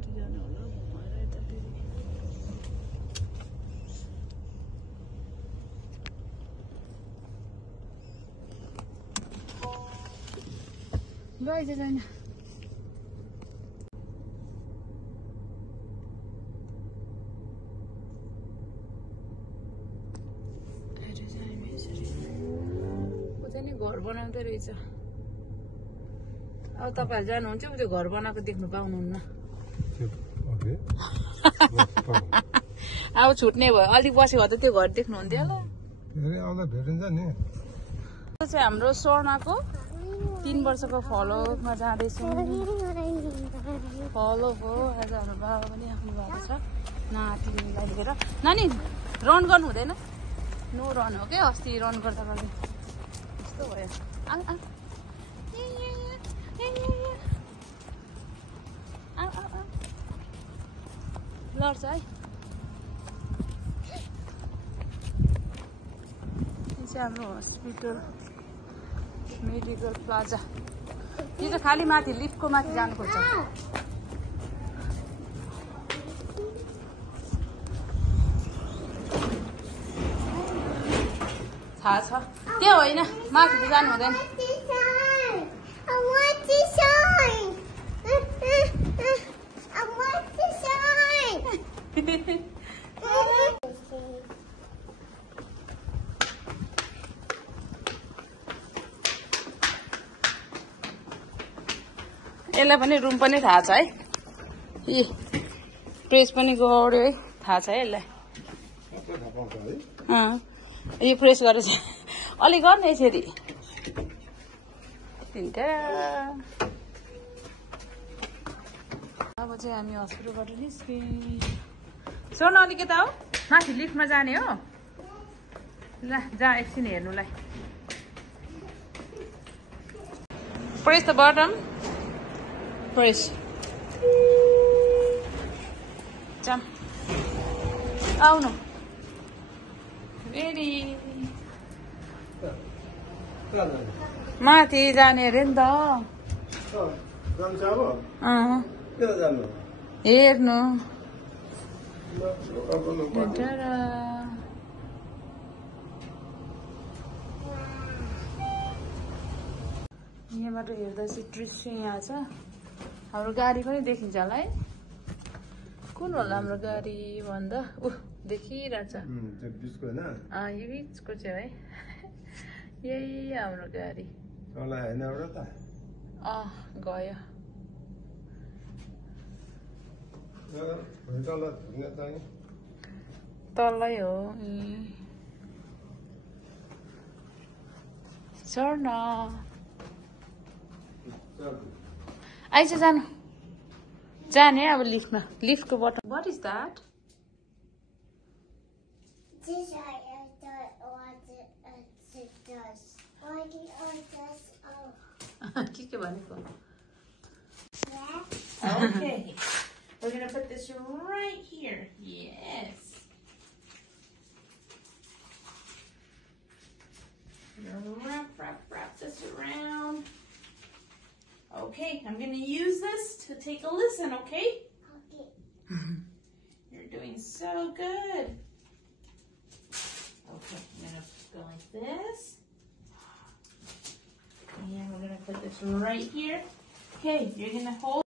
कुपट्टि जाने होला भएर यताखेरि गए चाहिँ छैन घर बनाउँदै रहेछ अब तपाईहरु जानुहुन्छ त्यो घर बनाएको देख्नु पाउनुहुन्न अब छुट्ने भयो अलि बसेको त त्यो घर देख्नु हुन्थ्यो होला आउँदा भेटिन्छ नि यो चाहिँ हाम्रो स्वर्णको 3 वर्षको फलोमा जाँदैछौँ फलो हो आज हाम्रो बाबा पनि आफ्नो भएको छ नातिनीलाई लिएर नानी रन गर्नु हुँदैन नो रन हो क्या अस्ति रन गर्दा भयो लड्छ है यो चाहिँ हाम्रो हस्पिटल मेडिकल प्लाजा यो चाहिँ खाली माथि लिफ्टको माथि जानुपर्छ थाहा छ त्यो होइन माथि त जानु हुँदैन यसलाई पनि रुम पनि थाहा छ है ए प्रेस पनि गऱ्यो है थाहा छ है यसलाई यो प्रेस गरेर चाहिँ अलिक गर्ने यसरी अब चाहिँ हामी हस्पिटलबाट निस्क्यौँ सोर्न अलिकता हो माथि लिफ्टमा जाने हो ल जा एकछिन हेर्नुलाई प्रेस द बटम प्रेस जाम आउनु रेडी माथि जाने अरे नि त हेर्नु यहाँबाट हेर्दा चाहिँ दृश्य यहाँ छ हाम्रो गाडी पनि देखिन्छ होला है कुन होला हाम्रो गाडी भन्दा देखिरहेछ यो बिचको चाहिँ है यही हाम्रो गाडी गयो तलै हो चढ्न आइज जानु जाने अब लिफ्टमा लिफ्टको बटन वाट इज द्याट के भनेको Okay, we're gonna put this right here. Yes. We're gonna wrap this around. Okay, I'm gonna use this to take a listen, okay? Okay. You're doing so good. Okay, I'm gonna go like this. And we're gonna put this right here. Okay, you're gonna hold